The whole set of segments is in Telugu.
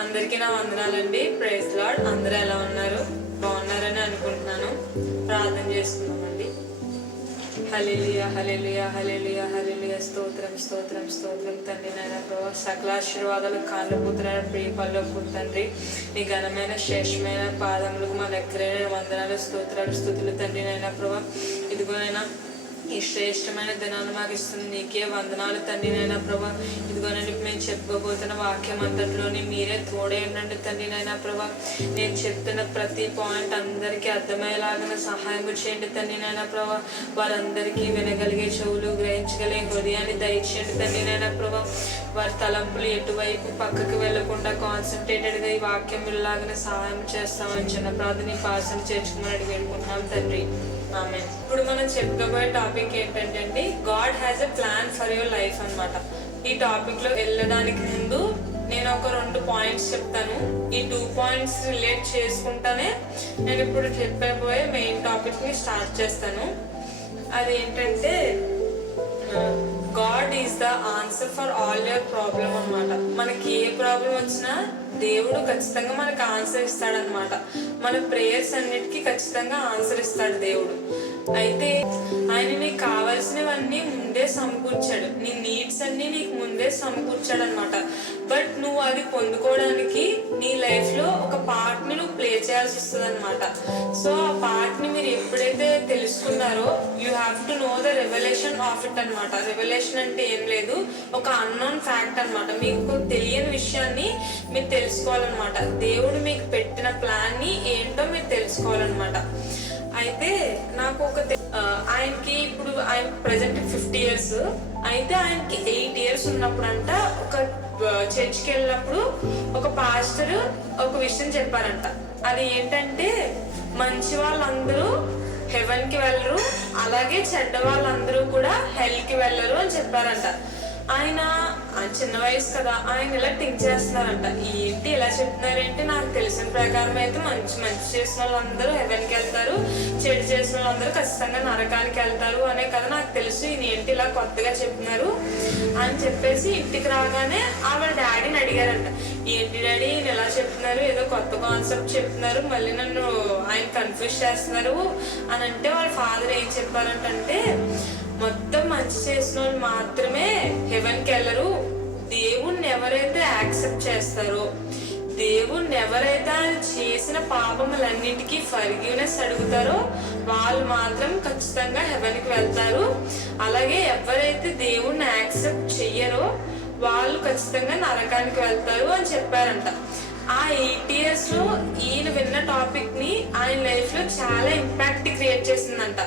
అందరికీ నా వందనాలండి. Praise Lord. అందరూ ఎలా ఉన్నారు? బాగున్నారని అనుకుంటున్నాను. ప్రార్థన చేసుకుందామండి. హల్లెలూయా హల్లెలూయా హల్లెలూయా హల్లెలూయా. స్తోత్రం స్తోత్రం స్తోత్రం తండ్రి. నాయన ప్రభా సకల ఆశీర్వాదాలు కాళ్ళపుత్ర ప్రియపల్లో తండ్రి. నీ ఘనమైన శ్రేష్టమైన పాదములకు మా లెక్కలేని వందనాలు స్తోత్రాలు స్తుతులు తండ్రి. నాయన ప్రభా ఇదిగోనైనా ఈ శ్రేష్టమైన దినాన్ని మాకు ఇస్తుంది. నీకే వందనాలు తండ్రి. నాయన ప్రభా ఇదిగోనండి మేము చెప్పుకోబోతున్న వాక్యం అంతట్లోని మీరే తోడే ఉండండి తండ్రి. నాయన ప్రభా నేను చెప్తున్న ప్రతి పాయింట్ అందరికీ అర్థమయ్యేలాగా సహాయం చేయండి తండ్రి. నాయన ప్రభా వారందరికీ వినగలిగే చెవులు, గ్రహించగలిగే హృదయాన్ని దయచేయండి తండ్రి. నాయన ప్రభా వారి తలంపులు ఎటువైపు పక్కకి వెళ్లకుండా కాన్సన్ట్రేటెడ్గా ఈ వాక్యం వెళ్ళలాగానే సహాయం చేస్తామని చిన్న ప్రార్థన పాసన చేర్చుకుని వేడుకుంటున్నాం తండ్రి. ఆమేన్. ఇప్పుడు మనం చెప్పుకోబోయే టాపిక్ ఏంటంటే God has a plan for your life అన్నమాట. ఈ టాపిక్ లో వెళ్ళడానికి ముందు నేను ఒక 2 పాయింట్స్ చెప్తాను. ఈ 2 పాయింట్స్ రిలేట్ చేసుకుంటానే నేను ఇప్పుడు చెప్పబోయే మెయిన్ టాపిక్ ని స్టార్ట్ చేస్తాను. అది ఏంటంటే God is the answer for all your problem అన్నమాట. మనకి ఏ ప్రాబ్లం వచ్చినా దేవుడు ఖచ్చితంగా మనకు ఆన్సర్ ఇస్తాడనమాట. మన ప్రేయర్స్ అన్నిటికీ ఖచ్చితంగా ఆన్సర్ ఇస్తాడు దేవుడు. అయితే ఆయన నీకు కావాల్సినవన్నీ ముందే సమకూర్చాడు. నీ నీడ్స్ అన్ని నీకు ముందే సమకూర్చాడు అనమాట. బట్ నువ్వు అది పొందుకోవడానికి నీ లైఫ్ లో ఒక పార్ట్ ని నువ్వు ప్లే చేయాల్సి వస్తుంది అనమాట. సో ఆ పార్ట్ ని మీరు ఎప్పుడైతే తెలుసుకున్నారో you have to know the revolution of it అనమాట. రెవల్యూషన్ అంటే ఏం లేదు, ఒక అన్నోన్ ఫ్యాక్ట్ అనమాట. మీకు తెలియని విషయాన్ని మీరు తెలుసుకోవాలన్నమాట. దేవుడు మీకు పెట్టిన ప్లాన్ ని ఏంటో మీరు తెలుసుకోవాలన్నమాట. అయితే నాకు ఆయనకి ఇప్పుడు ఆయన ప్రెసెంట్ 50 years, అయితే ఆయనకి 8 years ఉన్నప్పుడు అంట ఒక చర్చ్కి వెళ్ళినప్పుడు ఒక పాస్టర్ ఒక విషయం చెప్పారంట. అది ఏంటంటే మంచి వాళ్ళందరూ హెవెన్ కి వెళ్ళరు, అలాగే చెడ్డ వాళ్ళందరూ కూడా హెల్ కి వెళ్ళరు అని చెప్పారంట. ఆయన చిన్న వయసు కదా, ఆయన ఇలా థింక్ చేస్తున్నారంట. ఏంటి ఇలా చెప్తున్నారంటే నాకు తెలిసిన ప్రకారం అయితే మంచి చేసిన వాళ్ళందరూ హెవెన్కి వెళ్తారు, చెడు చేసిన వాళ్ళందరూ ఖచ్చితంగా నరకానికి వెళ్తారు అనే కదా నాకు తెలుసు. ఈయన ఏంటి ఇలా కొత్తగా చెప్తున్నారు అని చెప్పేసి ఇంటికి రాగానే వాళ్ళ డాడీని అడిగారంట. ఏంటి డాడీ ఈయన ఎలా చెప్తున్నారు, ఏదో కొత్త కాన్సెప్ట్ చెప్తున్నారు, మళ్ళీ నన్ను ఆయన కన్ఫ్యూజ్ చేస్తున్నారు అని అంటే వాళ్ళ ఫాదర్ ఏం చెప్పారంటే మొత్తం మంచి చేసిన వాళ్ళు మాత్రమే హెవెన్కి వెళ్ళరు. దేవుణ్ణి ఎవరైతే యాక్సెప్ట్ చేస్తారో, దేవుణ్ణి ఎవరైతే ఆయన చేసిన పాపములన్నిటికీ ఫర్గివ్నెస్ అడుగుతారో వాళ్ళు మాత్రం ఖచ్చితంగా హెవెన్కి వెళ్తారు. అలాగే ఎవరైతే దేవుణ్ణి యాక్సెప్ట్ చెయ్యరో వాళ్ళు ఖచ్చితంగా నరకానికి వెళ్తారు అని చెప్పారంట. ఆ 8 years లో ఈయన విన్న టాపిక్ ని ఆయన లైఫ్ లో చాలా ఇంపాక్ట్ క్రియేట్ చేసిందంట.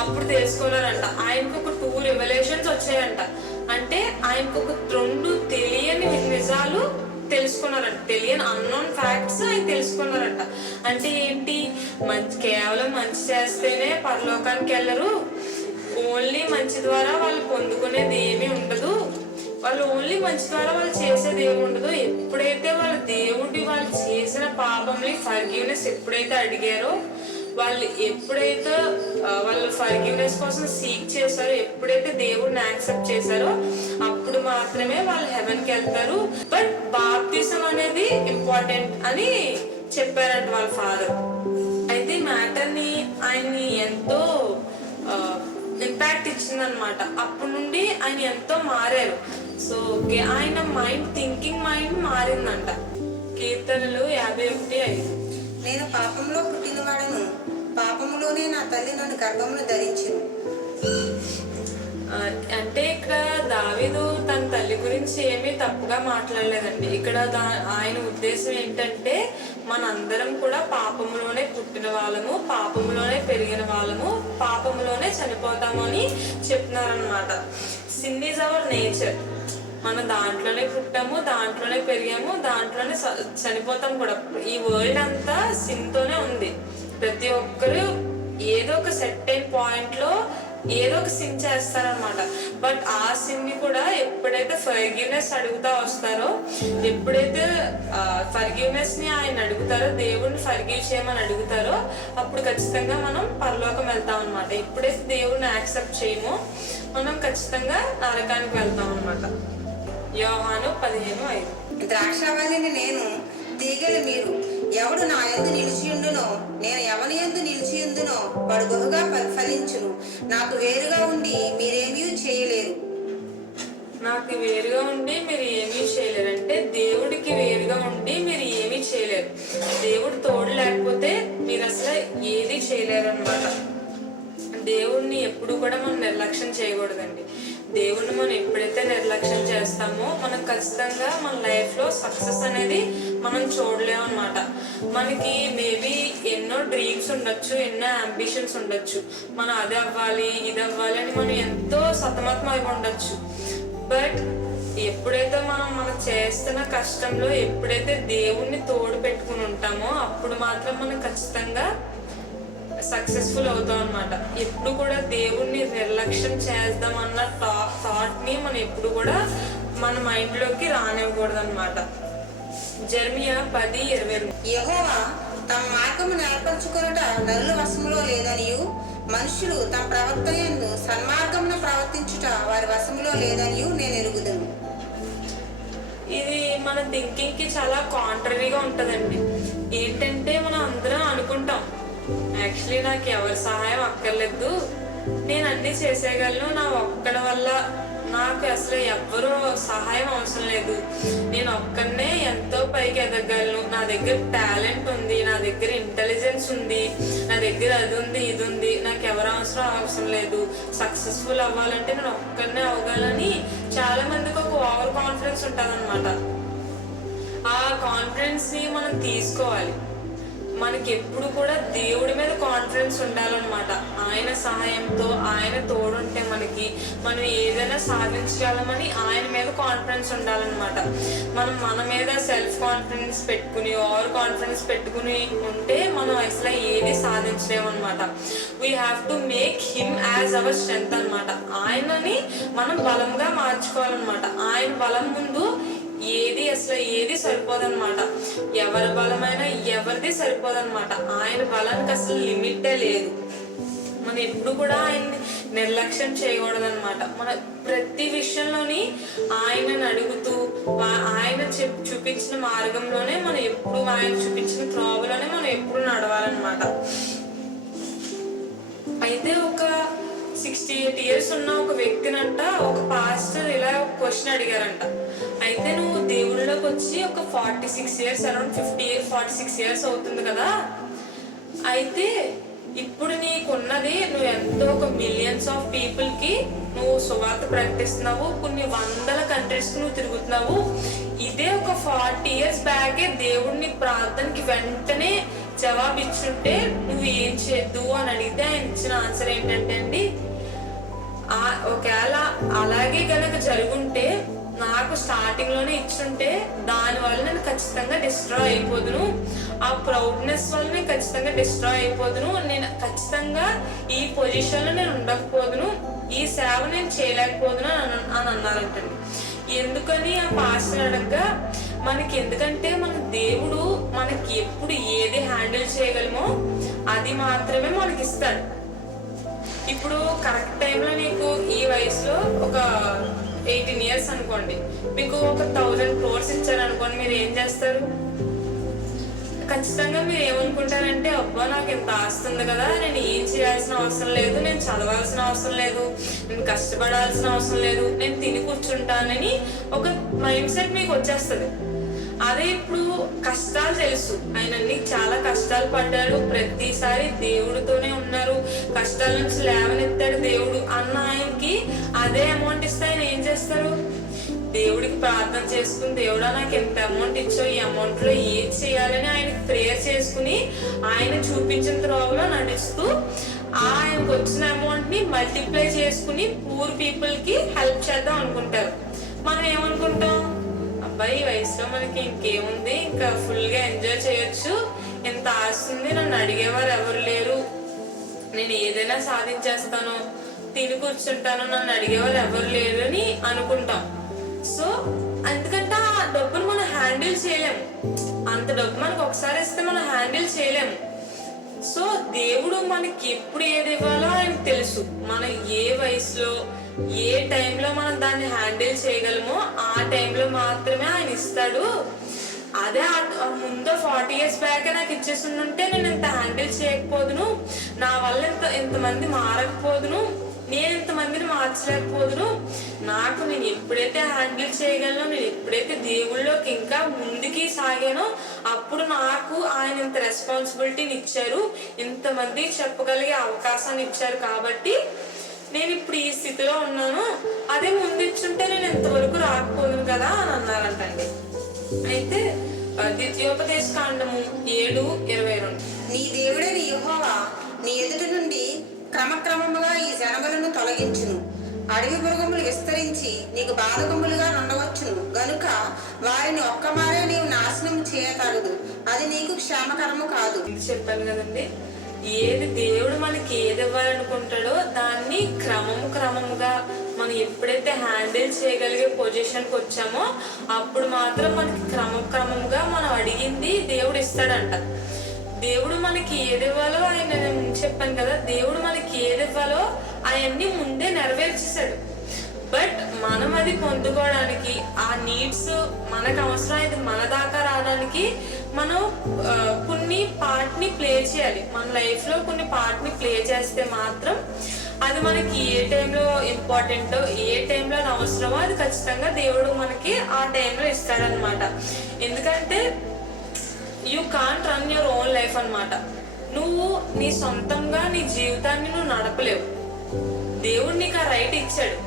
అప్పుడు తెలుసుకున్నారంట. ఆయనకు ఒక 2 రెవల్యూషన్స్ వచ్చాయంట. అంటే ఆయనకు ఒక 2 తెలియని నిజాలు తెలుసుకున్నారంట. తెలియని అన్నోన్ ఫ్యాక్ట్స్ ఆయన తెలుసుకున్నారంట. అంటే ఏంటి, కేవలం మంచి చేస్తేనే పరలోకానికి వెళ్ళరు, ఓన్లీ మంచి ద్వారా వాళ్ళు పొందుకునేది ఏమీ ఉండదు, వాళ్ళు ఓన్లీ మంచి ద్వారా వాళ్ళు చేసేది ఏమి ఉండదు. ఎప్పుడైతే వాళ్ళ దేవుడి వాళ్ళు చేసిన పాపంని ఫర్గివ్నెస్ ఎప్పుడైతే అడిగారో, వాళ్ళు ఎప్పుడైతే వాళ్ళు ఫర్గివ్నెస్ కోసం సీక్ చేశారో, ఎప్పుడైతే దేవుడిని యాక్సెప్ట్ చేశారో అప్పుడు మాత్రమే వాళ్ళు హెవెన్కి వెళ్తారు. బట్ బాప్టిజం అనేది ఇంపార్టెంట్ అని చెప్పారంట వాళ్ళ ఫాదర్. అయితే ఈ మ్యాటర్ని ఆయన్ని ఎంతో ఇంపాక్ట్ ఇచ్చిందనమాట. అప్పటి నుండి ఆయన ఎంతో మారారు. సో ఓకే, ఆయన థింకింగ్ మైండ్ మారిందంట. కీర్తనలు 51:5. నేను పాపంలో పుట్టినవాడను, పాపములోనే నా తల్లి నన్ను గర్భమును ధరించింది. అంటే ఇక్కడ దావీదు తన తల్లి గురించి ఏమీ తప్పుగా మాట్లాడలేదండి. ఇక్కడ ఆయన ఉద్దేశం ఏంటంటే మనందరం కూడా పాపములోనే పుట్టిన వాళ్ళము, పాపములోనే పెరిగిన వాళ్ళము, పాపములోనే చనిపోతాము అని చెప్తున్నారనమాట. Sin is our nature. మనం దాంట్లోనే పుట్టాము, దాంట్లోనే పెరిగాము, దాంట్లోనే చనిపోతాం కూడా. ఈ వరల్డ్ అంతా సిన్తోనే ఉంది. ప్రతి ఒక్కరు ఏదో ఒక సెర్టైన్ పాయింట్ లో ఏదో ఒక సిన్ చేస్తారనమాట. బట్ ఆ సిన్ ని కూడా ఎప్పుడైతే ఫర్గివ్నెస్ అడుగుతా వస్తారో, ఎప్పుడైతే ఫర్గివ్నెస్ ని ఆయన అడుగుతారో, దేవుడిని ఫర్గివ్ చేయమని అడుగుతారో అప్పుడు ఖచ్చితంగా మనం పరలోకం వెళ్తాం అనమాట. ఎప్పుడైతే దేవుడిని యాక్సెప్ట్ చేయమో మనం ఖచ్చితంగా నరకానికి వెళ్తాం అనమాట. యోహాను 15:5. ద్రాక్షావల్లిని నేను, తీగలు మీరు. ఎవడు నా యందు నిలిచియుండునో, నేను ఎవని యందు నిలిచియుందునో వాడు బహుగా ఫలించును. నాకు వేరుగా ఉండి మీరేమీ చేయలేరు. నాకు వేరుగా ఉండి మీరు ఏమీ చేయలేరు అంటే దేవుడికి వేరుగా ఉండి మీరు ఏమీ చేయలేరు. దేవుడు తోడు లేకపోతే మీరు అసలు ఏది చేయలేరు అనమాట. దేవుడిని ఎప్పుడు కూడా మనం నిర్లక్ష్యం చేయకూడదండి. దేవుడిని మనం ఎప్పుడైతే నిర్లక్ష్యం చేస్తామో మనం ఖచ్చితంగా మన లైఫ్లో సక్సెస్ అనేది మనం చూడలేము అనమాట. మనకి మేబీ ఎన్నో డ్రీమ్స్ ఉండొచ్చు, ఎన్నో అంబిషన్స్ ఉండొచ్చు. మనం అది అవ్వాలి ఇది అవ్వాలి అని మనం ఎంతో సతమతం అయి ఉండొచ్చు. బట్ ఎప్పుడైతే మనం చేస్తున్న కష్టంలో ఎప్పుడైతే దేవుణ్ణి తోడు పెట్టుకుని ఉంటామో అప్పుడు మాత్రం మనం ఖచ్చితంగా సక్సెస్ఫుల్ అవుతాం అనమాట. ఎప్పుడు కూడా దేవుణ్ణి నిర్లక్ష్యం చేద్దామన్న థాట్ని మనం ఎప్పుడు కూడా మన మైండ్లోకి రానివ్వకూడదు అనమాట. జెర్మియా 10:20. యెహోవా తమ మార్గము ఏర్పరచుకొనుట నరుల వశములో లేదనియు, మనుషులు తమ ప్రవర్తనను సన్మార్గమున ప్రవర్తించుట వారి వశములో లేదనియు నేను ఎరుగుదును. ఇది మన థింకింగ్కి చాలా కాంట్రరీగా ఉంటుందండి. ఏంటంటే మనం అందరం అనుకుంటాం, యాక్చువల్లీ నాకు ఎవరి సహాయం అక్కర్లేదు, నేను అన్నీ చేసేయగలను, నా ఒక్కడి వల్ల నాకు అసలు ఎవ్వరూ సహాయం అవసరం లేదు, నేను ఒక్కడనే ఎంతో పైకి ఎదగలను, నా దగ్గర టాలెంట్ ఉంది, నా దగ్గర ఇంటెలిజెన్స్ ఉంది, నా దగ్గర అది ఉంది ఇది ఉంది, నాకు ఎవరు అవసరం లేదు, సక్సెస్ఫుల్ అవ్వాలంటే నేను ఒక్కడనే అవ్వగలని చాలా మందికి ఒక ఓవర్ కాన్ఫిడెన్స్ ఉంటుంది అనమాట. ఆ కాన్ఫిడెన్స్ని మనం తీసుకోవాలి. మనకి ఎప్పుడు కూడా దేవుడి మీద కాన్ఫిడెన్స్ ఉండాలన్నమాట. ఆయన సహాయంతో ఆయన తోడుంటే మనం ఏదైనా సాధించగలమని ఆయన మీద కాన్ఫిడెన్స్ ఉండాలన్నమాట. మన మీద సెల్ఫ్ కాన్ఫిడెన్స్ పెట్టుకుని ఓవర్ కాన్ఫిడెన్స్ పెట్టుకుని ఉంటే మనం అసలు ఏది సాధించలేము అనమాట. We have to make him as our strength అనమాట. ఆయనని మనం బలంగా మార్చుకోవాలన్నమాట. ఆయన బలం ముందు ఏది సరిపోదన్నమాట. ఎవరి బలమైనా ఎవరిది సరిపోదన్నమాట. ఆయన బలానికి అసలు లిమిటే లేదు. మనం ఎప్పుడు కూడా ఆయన్ని నిర్లక్ష్యం చేయకూడదు అనమాట. మన ప్రతి విషయంలోని ఆయనను అడుగుతూ ఆయన చూపించిన మార్గంలోనే మనం ఎప్పుడు, ఆయన చూపించిన త్రోవలోనే మనం ఎప్పుడు నడవాలన్నమాట. అయితే ఒక 68 years ఉన్న ఒక వ్యక్తినంట ఒక పాస్టర్ ఇలా ఒక క్వశ్చన్ అడిగారంట. అయితే నువ్వు దేవుళ్ళలోకి వచ్చి ఒక 46 years, అరౌండ్ 46 years అవుతుంది కదా, అయితే ఇప్పుడు నీకున్నది నువ్వు ఎంతో ఒక మిలియన్స్ ఆఫ్ పీపుల్కి నువ్వు సువార్త ప్రకటిస్తున్నావు, కొన్ని 100 కంట్రీస్కి నువ్వు తిరుగుతున్నావు. ఇదే ఒక 40 years బ్యాకే దేవుడిని ప్రార్థనకి వెంటనే జవాబు ఇచ్చుంటే నువ్వు ఏం చేద్దు అని అడిగితే ఆయన ఇచ్చిన ఆన్సర్ ఏంటంటే అండి, ఒకవేళ అలాగే కనుక జరుగుంటే నాకు స్టార్టింగ్ లోనే ఇచ్చుంటే దానివల్ల నేను ఖచ్చితంగా డిస్ట్రాయ్ అయిపోదును, ఆ ప్రౌడ్నెస్ వల్ల నేను ఖచ్చితంగా డిస్ట్రాయ్ అయిపోదును, నేను ఖచ్చితంగా ఈ పొజిషన్లో నేను ఉండకపోదును, ఈ సేవ నేను చేయలేకపోదును అని అన్నారంటండి. ఎందుకని ఆ పాస్టర్ అడగగా ఎందుకంటే మన దేవుడు మనకి ఎప్పుడు ఏది హ్యాండిల్ చేయగలమో అది మాత్రమే మనకి ఇస్తాడు. ఇప్పుడు కరెక్ట్ టైంలో నీకు ఈ వయసులో ఒక 18 years అనుకోండి, మీకు ఒక 1000 crores ఇచ్చారనుకోండి, మీరు ఏం చేస్తారు? ఖచ్చితంగా మీరు ఏమనుకుంటారంటే, అబ్బా నాకు ఇంత ఆస్తుంది కదా, నేను ఏం చేయాల్సిన అవసరం లేదు, నేను చదవాల్సిన అవసరం లేదు, నేను కష్టపడాల్సిన అవసరం లేదు, నేను తిని కూర్చుంటానని ఒక మైండ్ సెట్ మీకు వచ్చేస్తుంది. అదే ఇప్పుడు కష్టాలు తెలుసు, ఆయన అన్ని చాలా కష్టాలు పడ్డారు, ప్రతిసారి దేవుడితోనే ఉన్నారు, కష్టాల నుంచి లేవనెత్తాడు దేవుడు అన్న ఆయనకి అదే అమౌంట్ ఇస్తే ఆయన ఏం చేస్తారు? దేవుడికి ప్రార్థన చేసుకుని, దేవుడా నాకు ఎంత అమౌంట్ ఇచ్చో, ఈ అమౌంట్ లో ఏది చేయాలని ఆయనకి ప్రేయర్ చేసుకుని ఆయన చూపించిన త్రోవలో నడుస్తూ ఆయనకు వచ్చిన అమౌంట్ ని మల్టిప్లై చేసుకుని పూర్ పీపుల్ కి హెల్ప్ చేద్దాం అనుకుంటారు. మనం ఏమనుకుంటాం? అబ్బాయి ఈ వయసులో మనకి ఇంకేముంది, ఇంకా ఫుల్ గా ఎంజాయ్ చేయొచ్చు, ఎంత ఆస్తుంది, నన్ను అడిగేవారు ఎవరు లేరు, నేను ఏదైనా సాధించేస్తాను, తిని కూర్చుంటాను, నన్ను అడిగేవారు ఎవరు లేరు అని అనుకుంటాం. సో ఎందుకంటే ఆ డబ్బును మనం హ్యాండిల్ చేయలేము, అంత డబ్బు మనకు ఒకసారి ఇస్తే మనం హ్యాండిల్ చేయలేము. సో దేవుడు మనకి ఎప్పుడు ఏది ఇవ్వాలో ఆయనకు తెలుసు. మనం ఏ వయసులో ఏ టైంలో మనం దాన్ని హ్యాండిల్ చేయగలమో ఆ టైంలో మాత్రమే ఆయన ఇస్తాడు. అదే ముందు 40 years బ్యాక్ నాకు ఇచ్చేసి ఉంటే నేను ఇంత హ్యాండిల్ చేయకపోదును, నా వల్ల ఇంతమంది మారకపోదును, నేను ఇంతమందిని మార్చలేకపోదును. నాకు నేను ఎప్పుడైతే హ్యాండిల్ చేయగలను, నేను ఎప్పుడైతే దేవుళ్ళలోకి ఇంకా ముందుకి సాగానో అప్పుడు నాకు ఆయన ఇంత రెస్పాన్సిబిలిటీని ఇచ్చారు, ఇంతమంది చెప్పగలిగే అవకాశాన్ని ఇచ్చారు. కాబట్టి నేను ఇప్పుడు ఈ స్థితిలో ఉన్నాను. అదే ముందు ఇచ్చుంటే నేను ఇంతవరకు రాకపోదును కదా అని అన్నారంటండి. అయితే ద్వితీయోపదేశ కాండము 7:22. నీ దేవుడైన యెహోవా నీ ఎదుట నుండి క్రమక్రమముగా ఈ జనములను తొలగించును. అడవి మృగములు విస్తరించి నీకు బాధకములుగా ఉండవచ్చును గనుక వారిని ఒక్కమారే నీవు నాశనం చేయతగదు, అది నీకు క్షేమకరము కాదు. ఇది చెప్పాను కదండి, ఏది దేవుడు మనకి ఏది ఇవ్వాలనుకుంటాడో దాన్ని క్రమముగా మనం ఎప్పుడైతే హ్యాండిల్ చేయగలిగే పొజిషన్కి వచ్చామో అప్పుడు మాత్రం మనకి క్రమంగా మనం అడిగింది దేవుడు ఇస్తాడంట. దేవుడు మనకి ఏది ఇవ్వాలో ఆయన, నేను చెప్పాను కదా, దేవుడు మనకి ఏది ఇవ్వాలో అవన్నీ ముందే నెరవేర్చేశాడు. బట్ మనం అది పొందుకోవడానికి ఆ నీడ్స్ మనకు అవసరమైంది మన దాకా రావడానికి మనం కొన్ని పార్ట్ని ప్లే చేయాలి. మన లైఫ్లో కొన్ని పార్ట్ని ప్లే చేస్తే మాత్రం అది మనకి ఏ టైంలో ఇంపార్టెంటో ఏ టైంలో అవసరమో అది ఖచ్చితంగా దేవుడు మనకి ఆ టైంలో ఇస్తాడనమాట. ఎందుకంటే you can't run your own life అనమాట. నువ్వు నీ సొంతంగా నీ జీవితాన్ని నువ్వు నడపలేవు. దేవుడు నీకు ఆ రైట్ ఇచ్చాడు.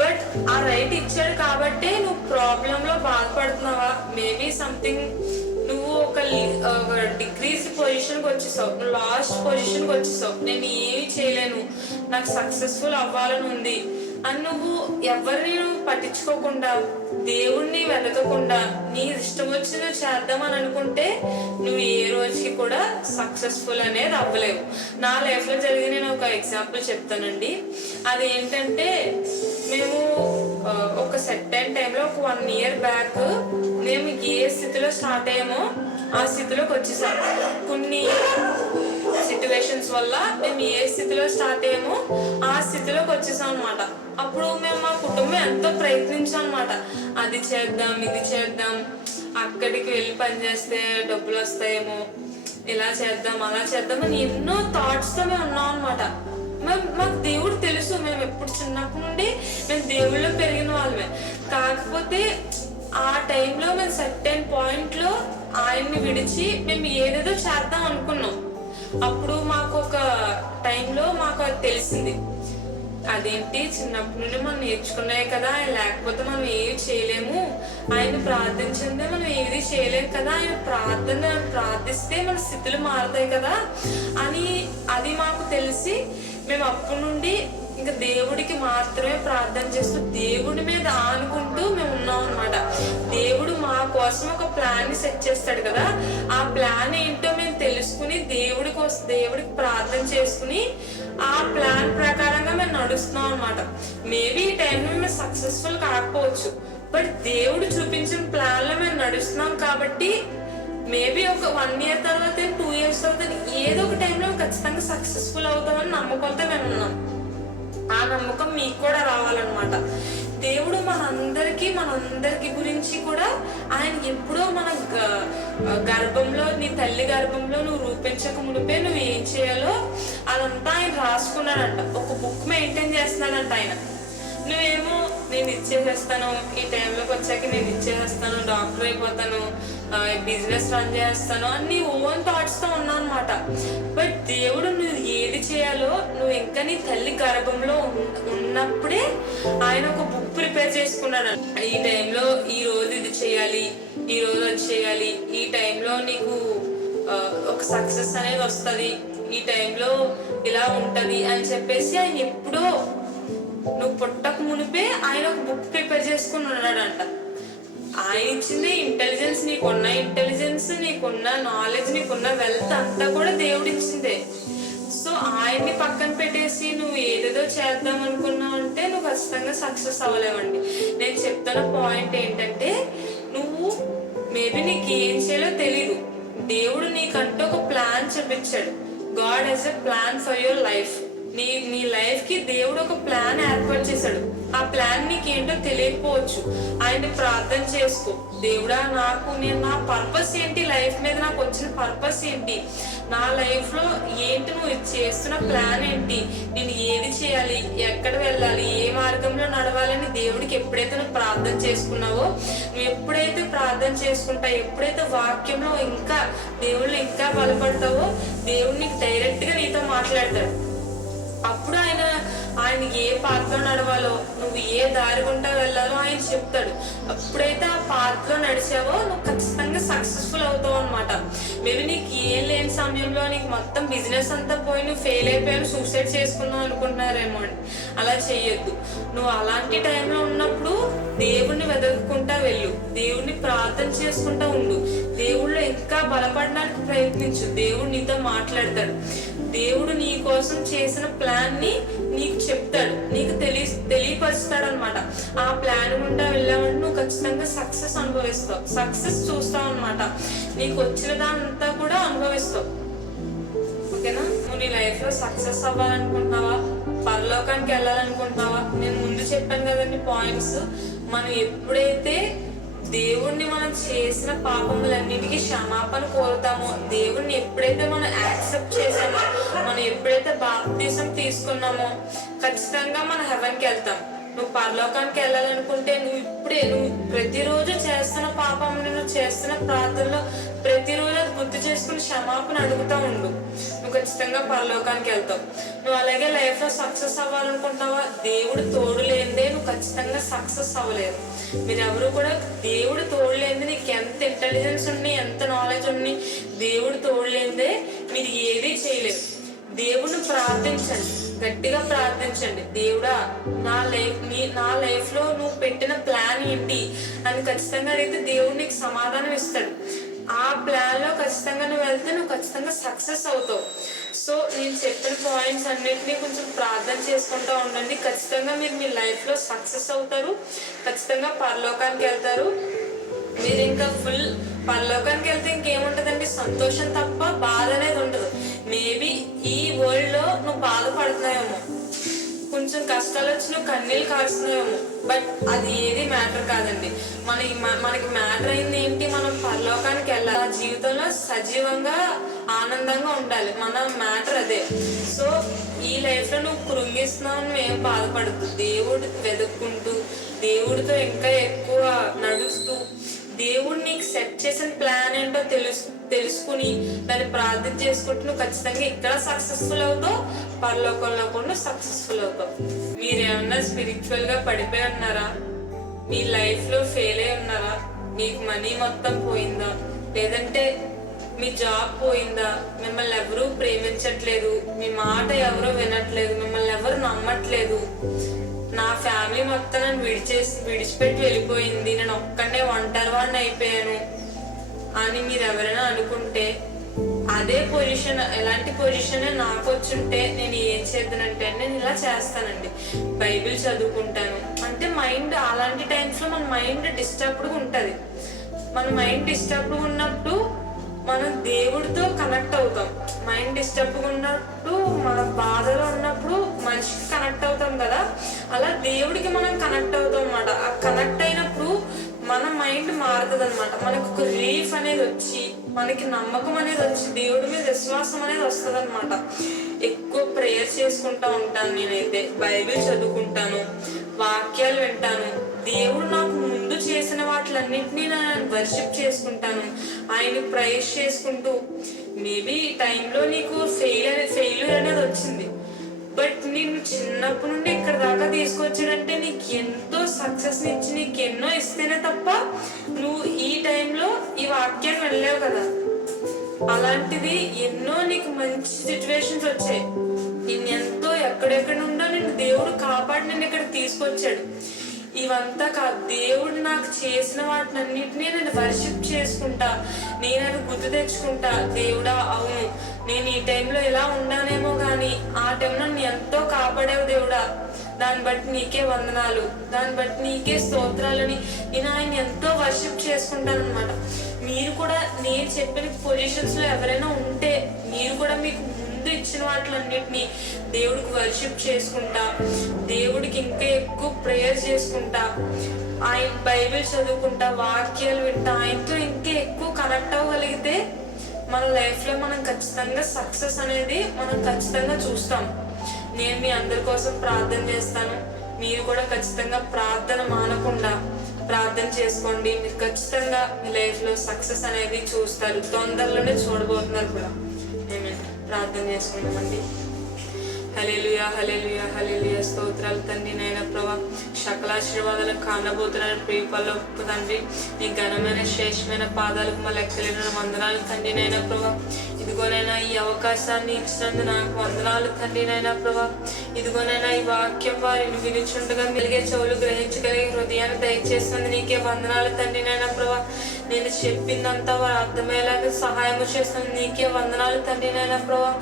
బట్ ఆ రైట్ ఇచ్చాడు కాబట్టే నువ్వు ప్రాబ్లంలో బాధపడుతున్నావా, మేబీ సంథింగ్ నువ్వు ఒక డిక్రీజ్ పొజిషన్కి వచ్చేసావు, నువ్వు లాస్ట్ పొజిషన్కి వచ్చేసావు, నేను ఏమి చేయలేను, నాకు సక్సెస్ఫుల్ అవ్వాలని ఉంది అని నువ్వు ఎవరిని నువ్వు పట్టించుకోకుండా దేవుణ్ణి వెతకకుండా నీ ఇష్టం వచ్చి నువ్వు చేద్దామని అనుకుంటే నువ్వు ఏ రోజుకి కూడా సక్సెస్ఫుల్ అనేది అవ్వలేవు. నా లైఫ్లో జరిగి నేను ఒక ఎగ్జాంపుల్ చెప్తానండి. అది ఏంటంటే, మేము ఒక సెర్టైన్ టైంలో ఒక 1 year బ్యాక్ మేము ఏ స్థితిలో స్టార్ట్ అయ్యామో ఆ స్థితిలోకి వచ్చేసాం. కొన్ని సిచ్యువేషన్స్ వల్ల మేము ఏ స్థితిలో స్టార్ట్ అయ్యామో ఆ స్థితిలోకి వచ్చేసాం అనమాట. అప్పుడు మేము మా కుటుంబం ఎంతో ప్రయత్నించాం అనమాట. అది చేద్దాం, ఇది చేద్దాం, అక్కడికి వెళ్ళి పని చేస్తే డబ్బులు వస్తాయేమో, ఇలా చేద్దాం, అలా చేద్దాం అని ఎన్నో థాట్స్తో మేము ఉన్నాం అనమాట. మాకు దేవుడు తెలుసు, మేము ఎప్పుడు చిన్నప్పటి నుండి మేము దేవుళ్ళో పెరిగిన వాళ్ళమే. కాకపోతే ఆ టైంలో మేము సర్టెన్ పాయింట్లో ఆయన్ని విడిచి మేము ఏదేదో చేద్దాం అనుకున్నాం. అప్పుడు మాకు ఒక టైంలో మాకు అది తెలిసింది, అదేంటి చిన్నప్పటి నుండి మనం నేర్చుకున్నాయి కదా, ఆయన లేకపోతే మనం ఏమి చేయలేము, ఆయన ప్రార్థించిందే మనం ఏది చేయలేము కదా, ఆయన ప్రార్థిస్తే మన స్థితులు మారుతాయి కదా అని అది మాకు తెలిసి మేము అప్పటి నుండి ఇంకా దేవుడికి మాత్రమే ప్రార్థన చేస్తూ దేవుడి మీద ఆనుకుంటూ మేము ఉన్నాం అనమాట. దేవుడు మా కోసం ఒక ప్లాన్ ని సెట్ చేస్తాడు కదా, ఆ ప్లాన్ ఏంటో మేము తెలుసుకుని దేవుడికి ప్రార్థన చేసుకుని ఆ ప్లాన్ ప్రకారంగా మేము నడుస్తున్నాం అనమాట. మేబీ ఈ టైంలో మేము సక్సెస్ఫుల్ కాకపోవచ్చు, బట్ దేవుడు చూపించిన ప్లాన్ లో మేము నడుస్తున్నాం కాబట్టి మేబీ ఒక 1 year తర్వాత 2 years తర్వాత ఏదో ఒక టైంలో ఖచ్చితంగా సక్సెస్ఫుల్ అవుతామని నమ్మకంతో మేము ఉన్నాం. ఆ నమ్మకం మీకు కూడా రావాలన్నమాట. దేవుడు మనందరికి గురించి కూడా ఆయన ఎప్పుడో మన గర్భంలో, నీ తల్లి గర్భంలో నువ్వు రూపించక మునిపే నువ్వు ఏం చేయాలో అదంతా ఆయన రాసుకున్నాడంట. ఒక బుక్ మెయింటైన్ చేస్తున్నాడంట ఆయన. నువ్వేమో నేను ఇచ్చేసేస్తాను, ఈ టైంలోకి వచ్చాక నేను ఇచ్చేసేస్తాను, డాక్టర్ అయిపోతాను, బిజినెస్ రన్ చేస్తాను అని నీ ఓన్ థాట్స్తో ఉన్నావు అనమాట. బట్ దేవుడు నువ్వు ఏది చేయాలో నువ్వు ఇంకా నీ తల్లి గర్భంలో ఉన్నప్పుడే ఆయన ఒక బుక్ ప్రిపేర్ చేసుకున్నాడు. ఈ టైంలో ఈ రోజు ఇది చేయాలి, ఈ రోజు అది చేయాలి, ఈ టైంలో నీకు ఒక సక్సెస్ అనేది వస్తుంది, ఈ టైంలో ఇలా ఉంటది అని చెప్పేసి ఆయన ఎప్పుడో నువ్వు పుట్టక మునిపే ఆయన ఒక బుక్ ప్రిపేర్ చేసుకుని ఉన్నాడంట. ఆయన ఇచ్చింది ఇంటెలిజెన్స్, నీకున్న ఇంటెలిజెన్స్, నీకున్న నాలెడ్జ్, నీకున్న వెల్త్ అంతా కూడా దేవుడు ఇచ్చిందే. సో ఆయన్ని పక్కన పెట్టేసి నువ్వు ఏదేదో చేద్దాం అనుకున్నావు అంటే నువ్వు ఖచ్చితంగా సక్సెస్ అవ్వలేవండి. నేను చెప్తున్న పాయింట్ ఏంటంటే, నువ్వు మేబీ నీకు ఏం చేయాలో తెలీదు, దేవుడు నీకంటూ ఒక ప్లాన్ చూపించాడు. God has a plan for your life. నీ లైఫ్ కి దేవుడు ఒక ప్లాన్ ఏర్పాటు చేశాడు. ఆ ప్లాన్ నీకేంటో తెలియకపోవచ్చు. ఆయన ప్రార్థన చేసుకో, దేవుడా నేను నా పర్పస్ ఏంటి, లైఫ్ మీద నాకు వచ్చిన పర్పస్ ఏంటి, నా లైఫ్ లో ఏంటి, నువ్వు చేస్తున్న ప్లాన్ ఏంటి, నేను ఏది చేయాలి, ఎక్కడ వెళ్ళాలి, ఏ మార్గంలో నడవాలని దేవుడికి ఎప్పుడైతే నువ్వు ప్రార్థన చేసుకున్నావో, నువ్వు ఎప్పుడైతే ప్రార్థన చేసుకుంటావు, ఎప్పుడైతే వాక్యంలో ఇంకా దేవుళ్ళు ఇంకా బలపడతావో, దేవుడు నీకు డైరెక్ట్ గా నీతో మాట్లాడతాడు. అప్పుడు ఆయన ఏ పాత్రలో నడవాలో, నువ్వు ఏ దారి గుండా వెళ్ళాలో ఆయన చెప్తాడు. అప్పుడైతే ఆ పాత్రలో నడిచావో నువ్వు ఖచ్చితంగా సక్సెస్ఫుల్ అవుతావు అనమాట. మేబీ నీకు ఏం లేని సమయంలో నీకు మొత్తం బిజినెస్ అంతా పోయి నువ్వు ఫెయిల్ అయిపోయాను, సూసైడ్ చేసుకున్నావు అనుకుంటున్నారేమో అండి. అలా చెయ్యొద్దు. నువ్వు అలాంటి టైంలో ఉన్నప్పుడు దేవుణ్ణి వెతుక్కుంటా వెళ్ళు, దేవుణ్ణి ప్రార్థన చేసుకుంటా ఉండు, దేవుళ్ళు ఇంకా బలపడడానికి ప్రయత్నించు. దేవుడు నీతో మాట్లాడతాడు. దేవుడు నీ కోసం చేసిన ప్లాన్ ని నీకు చెప్తాడు, నీకు తెలియపరుస్తాడు అనమాట. ఆ ప్లాన్ గుండా వెళ్ళామంటే నువ్వు ఖచ్చితంగా సక్సెస్ అనుభవిస్తావు, సక్సెస్ చూస్తావు అనమాట. నీకు వచ్చిన దానంతా కూడా అనుభవిస్తావు. ఓకేనా? నువ్వు నీ లైఫ్ లో సక్సెస్ అవ్వాలనుకుంటున్నావా, పరలోకానికి వెళ్ళాలనుకుంటున్నావా? నేను ముందు చెప్పాను కదండి పాయింట్స్. మనం ఎప్పుడైతే దేవుణ్ణి మనం చేసిన పాపములన్నిటికీ క్షమాపణ కోరుతామో, దేవుణ్ణి ఎప్పుడైతే మనం యాక్సెప్ట్ చేసామో, మనం ఎప్పుడైతే బాప్తిజం తీసుకున్నామో, ఖచ్చితంగా మనం హెవెన్కి వెళ్తాం. నువ్వు పరలోకానికి వెళ్ళాలనుకుంటే నువ్వు ప్రతిరోజు చేస్తున్న పాపములు, నువ్వు చేస్తున్న ప్రార్థనలో ప్రతిరోజు అది గుర్తు చేసుకుని క్షమాపణ అడుగుతూ ఉండు, నువ్వు ఖచ్చితంగా పరలోకానికి వెళ్తావు. నువ్వు అలాగే లైఫ్ లో సక్సెస్ అవ్వాలనుకుంటున్నావా, దేవుడు తోడు లేనిదే నువ్వు ఖచ్చితంగా సక్సెస్ అవ్వలేరు. మీరెవరు కూడా దేవుడు తోడు లేనిదే, నీకు ఎంత ఇంటెలిజెన్స్ ఉన్ని, ఎంత నాలెడ్జ్ ఉన్ని, దేవుడు తోడు లేనిదే మీరు ఏదీ చేయలేరు. దేవుడిని ప్రార్థించండి, గట్టిగా ప్రార్థించండి. దేవుడా, నా లైఫ్ లో నువ్వు పెట్టిన ప్లాన్ ఏంటి అని ఖచ్చితంగా అడిగితే దేవుడు నీకు సమాధానం ఇస్తాడు. ఆ ప్లాన్ లో ఖచ్చితంగా నువ్వు వెళ్తే నువ్వు ఖచ్చితంగా సక్సెస్ అవుతావు. సో నేను చెప్పిన పాయింట్స్ అన్నిటినీ కొంచెం ప్రార్థన చేసుకుంటూ ఉండండి. ఖచ్చితంగా మీరు మీ లైఫ్ లో సక్సెస్ అవుతారు, ఖచ్చితంగా పరలోకానికి వెళ్తారు. మీరు ఇంకా ఫుల్ పరలోకానికి వెళ్తే ఇంకేముంటదండి, సంతోషం తప్ప బాధ అనేది ఉండదు. మేబీ ఈ వరల్డ్ లో నువ్వు బాధపడుతున్నావేమో, కొంచెం కష్టాలు వచ్చి నువ్వు కన్నీళ్ళు కారుస్తున్నావేమో, బట్ అది ఏది మ్యాటర్ కాదండి. మనకి మ్యాటర్ అయింది ఏంటి, మనం పరలోకానికి వెళ్ళాలి, ఆ జీవితంలో సజీవంగా ఆనందంగా ఉండాలి. మన మ్యాటర్ అదే. సో ఈ లైఫ్ లో నువ్వు కృంగిస్తున్నావు, నువ్వేం బాధపడద్దు. దేవుడు వెతుక్కుంటూ, దేవుడితో ఇంకా ఎక్కువ నడుస్తూ, దేవుడు నీకు సెట్ చేసిన ప్లాన్ ఏంటో తెలుసుకుని దాన్ని ప్రార్థన చేసుకుంటూ నువ్వు ఖచ్చితంగా ఇక్కడ సక్సెస్ఫుల్ అవుతావు, పరలోకంలో కూడా సక్సెస్ఫుల్ అవుతావు. మీరేమన్నా స్పిరిచువల్ గా పడిపోయి ఉన్నారా, మీ లైఫ్ లో ఫెయిల్ అయి ఉన్నారా, మీకు మనీ మొత్తం పోయిందా, లేదంటే మీ జాబ్ పోయిందా, మిమ్మల్ని ఎవరూ ప్రేమించట్లేదు, మీ మాట ఎవరూ వినట్లేదు, మిమ్మల్ని ఎవరు నమ్మట్లేదు, నా ఫ్యామిలీ మొత్తం నన్ను విడిచిపెట్టి వెళ్ళిపోయింది, నేను ఒక్కడే ఒంటరివాడిని అయిపోయాను అని మీరు ఎవరైనా అనుకుంటే, అదే పొజిషన్, ఎలాంటి పొజిషన్ నాకు వచ్చుంటే నేను ఏం చేద్దానంటే నేను ఇలా చేస్తానండి. బైబిల్ చదువుకుంటాను. అంటే మైండ్ అలాంటి టైమ్స్ లో మన మైండ్ డిస్టర్బ్డ్గా ఉంటుంది. మన మైండ్ డిస్టర్బ్డ్గా ఉన్నప్పుడు మనం దేవుడితో కనెక్ట్ అవుతాం. మైండ్ డిస్టర్బ్గా ఉన్నప్పుడు, మన బాధలో ఉన్నప్పుడు మనిషికి కనెక్ట్ అవుతాం కదా, అలా దేవుడికి మనం కనెక్ట్ అవుతాం అన్నమాట. ఆ కనెక్ట్ అయినప్పుడు మన మైండ్ మారుతుంది అనమాట. మనకు ఒక రిలీఫ్ అనేది వచ్చి, మనకి నమ్మకం అనేది వచ్చి, దేవుడి మీద విశ్వాసం అనేది వస్తుంది అనమాట. ఎక్కువ ప్రేయర్ చేసుకుంటా ఉంటాను నేనైతే, బైబిల్ చదువుకుంటాను, వాక్యాలు వింటాను, దేవుడు నాకు ముందు చేసిన వాటిలన్నింటినీ నేను వర్షిప్ చేసుకుంటాను, ఆయన ప్రైజ్ చేసుకుంటూ. మేబీ ఈ టైంలో నీకు ఫెయిల్యూర్ అనేది వచ్చింది, బట్ నేను చిన్నప్పటి నుండి ఇక్కడ దాకా తీసుకొచ్చాడంటే నీకు ఎంతో సక్సెస్ ఇచ్చి నీకు ఎన్నో ఇస్తేనే తప్ప నువ్వు ఈ టైంలో ఈ వాక్యాన్ని వెళ్ళలేవు కదా. అలాంటిది ఎన్నో నీకు మంచి సిచ్యువేషన్స్ వచ్చాయి. నేను ఎంతో ఎక్కడెక్కడ నుండో నేను దేవుడు కాపాడి నేను ఇక్కడ తీసుకొచ్చాడు. ఇవంతా కాదు, దేవుడు నాకు చేసిన వాటినన్నింటినీ నేను వర్షిప్ చేసుకుంటా, నేను అది గుర్తు తెచ్చుకుంటా. దేవుడా, అవును నేను ఈ టైంలో ఇలా ఉన్నానేమో కానీ ఆ టైంలో నేను ఎంతో కాపాడావు దేవుడా, దాన్ని బట్టి నీకే వందనాలు, దాన్ని బట్టి నీకే స్తోత్రాలని నేను ఆయన ఎంతో వర్షిప్ చేసుకుంటాను అనమాట. మీరు కూడా నేను చెప్పిన పొజిషన్స్ లో ఎవరైనా ఉంటే మీరు కూడా మీకు ముందు ఇచ్చిన వాటిలన్నిటినీ దేవుడికి వర్షిప్ చేసుకుంటా, దేవుడికి ఇంకా ఎక్కువ ప్రేయర్ చేసుకుంటా, ఆయన బైబిల్ చదువుకుంటా, వాక్యాలు వింటా, ఆయనతో ఇంకా ఎక్కువ కనెక్ట్ అవ్వగలిగితే మన లైఫ్లో మనం ఖచ్చితంగా సక్సెస్ అనేది మనం ఖచ్చితంగా చూస్తాం. నేను మీ అందరి కోసం ప్రార్థన చేస్తాను. మీరు కూడా ఖచ్చితంగా ప్రార్థన మానకుండా ప్రార్థన చేసుకోండి. మీరు ఖచ్చితంగా మీ లైఫ్లో సక్సెస్ అనేది చూస్తారు, తొందరలోనే చూడబోతున్నారు కూడా. మేము ప్రార్థన చేసుకుందామండి. హల్లెలూయా, హల్లెలూయా, హల్లెలూయా. స్తోత్రాలు తండ్రి. నాయన ప్రభా, సకలాశీర్వాదాలకు కానబోతున్నాను ప్రియపల్లో తండ్రి. నీ ఘనమైన శ్రేష్టమైన పాదాలకు మా లెక్కలేని వందనాలు తండ్రి. నాయన ప్రభా, ఇదిగోనైనా ఈ అవకాశాన్ని ఇచ్చినందు నాకు వందనాలు తండ్రి. నాయన ప్రభా, ఇదిగోనైనా ఈ వాక్యం వారిని వినిచుండగా మెలిగే చెవులు గ్రహించగలిగే హృదయాన్ని దయచేసినందు నీకే వందనాలు తండ్రి. నాయన ప్రభా, నేను చెప్పిందంతా వారు అర్థమయ్యేలాగా సహాయం చేస్తుంది నీకే వందనాలు తండ్రి. నాయన ప్రభా,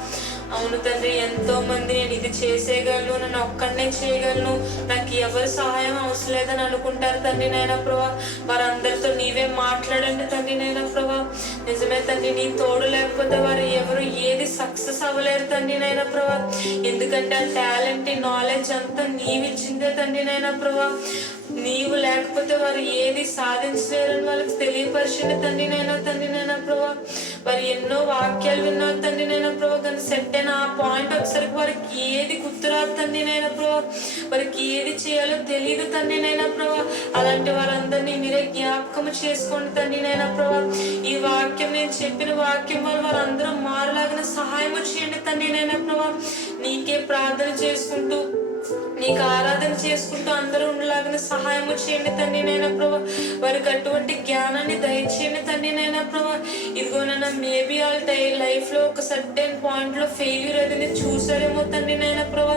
అవును తండ్రి, ఎంతో మంది నేను ఇది చేసేయగలను, నన్ను ఒక్కడనే చేయగలను, నాకు ఎవరి సహాయం అవసరం లేదని అనుకుంటారు తండ్రి. నాయన ప్రభా, వారందరితో నీవే మాట్లాడండి తండ్రి. నాయన ప్రభా, నిజమే తండ్రి, నీ తోడు లేకపోతే వారు ఎవరు ఏది సక్సెస్ అవ్వలేరు తండ్రి. నాయన ప్రభా, ఎందుకంటే ఆ టాలెంట్, నాలెడ్జ్ అంతా నీవిచ్చిందే తండ్రి. నాయన ప్రభా, నీవు లేకపోతే వారు ఏది సాధించలేరని వాళ్ళకి తెలియపరిచింది తండ్రి. నైనా తండ్రి. నైనా ప్రభా, వారు ఎన్నో వాక్యాలు విన్నారు తండ్రి. నైనా ప్రభా, కానీ సెట్ అయిన ఆ పాయింట్ వచ్చేసరికి వారికి ఏది గుర్తురాదు తండ్రి. నైనా ప్రభా, వారికి ఏది చేయాలో తెలియదు తండ్రి. నైనా ప్రభా, అలాంటి వారందరినీ మీరే జ్ఞాపకం చేసుకోండి తండ్రి. నైనా ప్రభా, ఈ వాక్యం నేను చెప్పిన వాక్యం వల్ల వారందరూ మారలాగిన సహాయం చేయండి తండ్రి. నైనా ప్రభా, నీకే ప్రార్థన చేసుకుంటూ నీకు ఆరాధన చేసుకుంటూ అందరూ ఉండలాగిన సహాయం చేయండి తండ్రి. నైనా ప్రభా, వారికి అటువంటి జ్ఞానాన్ని దయచేయండి తండ్రి. నైనా ప్రభా, ఇదిగోనైనా మేబీ వాళ్ళ లైఫ్ లో ఒక సర్టెన్ పాయింట్ లో ఫెయిల్యూర్ అనేది చూసారేమో తండ్రి. నైనా ప్రభా,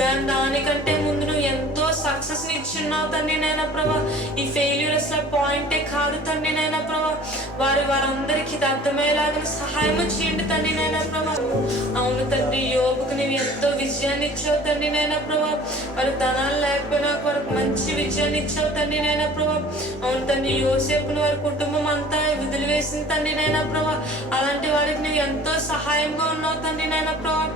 కానీ దానికంటే ముందు నువ్వు ఎంతో సక్సెస్ ని ఇచ్చున్నావు తండ్రి. నైనా ప్రభా, ఈ ఫెయిల్యూర్ అసలు పాయింటే కాదు తండ్రి. నైనా ప్రభా, వారందరికీ ఇది అర్థమయ్యేలాగిన సహాయం చేయండి తండ్రి. నైనా ప్రభా, అవును తండ్రి, యోబుకు నీవు ఎంతో విజయాన్ని ఇచ్చావు తండ్రి. నైనా ప్రభా, వారు ధనాలు లేకపోయినా వారికి మంచి విజయాన్ని ఇచ్చావు తండ్రి. నైనా ప్రభా, అవును తండ్రి, యోసేపును వారి కుటుంబం అంతా వదిలివేసింది తండ్రి. నైనా ప్రభా, అలాంటి వారికి నువ్వు ఎంతో సహాయంగా ఉన్నావు తండ్రి. నైనా ప్రభా,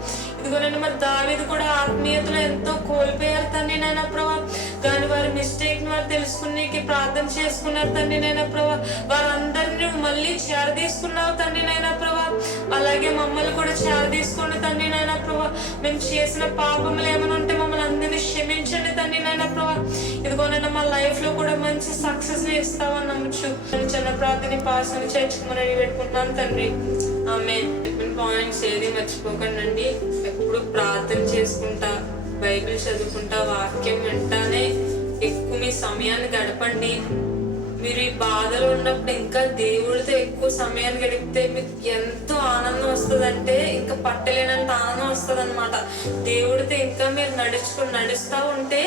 ఇదిగోనండి, మరి దావీదు కూడా ఆత్మీయతలో ఎంతో కోల్పోయారు తండ్రి. నైనా ప్రభా, కానీ వారి మిస్టేక్ ని వారు తెలుసుకుని ప్రార్థన చేసుకున్నారు తండ్రి. నైనా ప్రభా, వారందరినీ నువ్వు మళ్ళీ చేరదీసుకున్నావు తండ్రి. నైనా ప్రభా, అలాగే మమ్మల్ని కూడా చేరదీసుకోండి తండ్రి. నైనా ప్రభా, మేము చేసిన పాపములు ఏమైనా ఉంటే మమ్మల్ని అందరినీ క్షమించండి తండ్రి. నైనా ప్రభా, ఇదిగోనైనా మా లైఫ్ లో కూడా మంచి సక్సెస్ ని ఇస్తామని నమ్మచ్చు. నేను చిన్న ప్రార్థన పాసని చేర్చుకుని పెట్టుకుంటున్నాను తండ్రి. ఆమె పాయింట్స్ ఏది మర్చిపోకండి. ఎప్పుడు ప్రార్థన చేసుకుంటా, బైబిల్ చదువుకుంటా, వాక్యం వింటానే ఎక్కువ మీ సమయాన్ని గడపండి. మీరు ఈ బాధలో ఉన్నప్పుడు ఇంకా దేవుడితో ఎక్కువ సమయాన్ని గడిపితే మీకు ఎంతో ఆనందం వస్తుందంటే ఇంకా పట్టలేనంత ఆనందం వస్తుంది అనమాట. దేవుడితో ఇంకా మీరు నడుస్తూ ఉంటే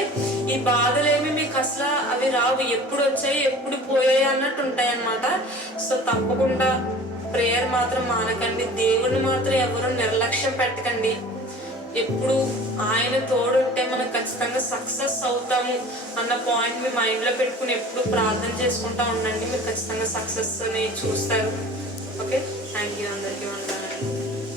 ఈ బాధలేమి మీకు అసలు అవి రావు, ఎప్పుడు వచ్చాయి ఎప్పుడు పోయాయి అన్నట్టు ఉంటాయి అన్నమాట. సో తప్పకుండా ప్రేయర్ మాత్రం మానకండి. దేవుడిని మాత్రం ఎవరు నిర్లక్ష్యం పెట్టకండి. ఎప్పుడు ఆయన తోడుంటే మనం ఖచ్చితంగా సక్సెస్ అవుతాము అన్న పాయింట్ మీ మైండ్లో పెట్టుకుని ఎప్పుడు ప్రార్థన చేసుకుంటా ఉండండి. మీరు ఖచ్చితంగా సక్సెస్ని చూస్తారు. ఓకే, థ్యాంక్ యూ అందరికీ.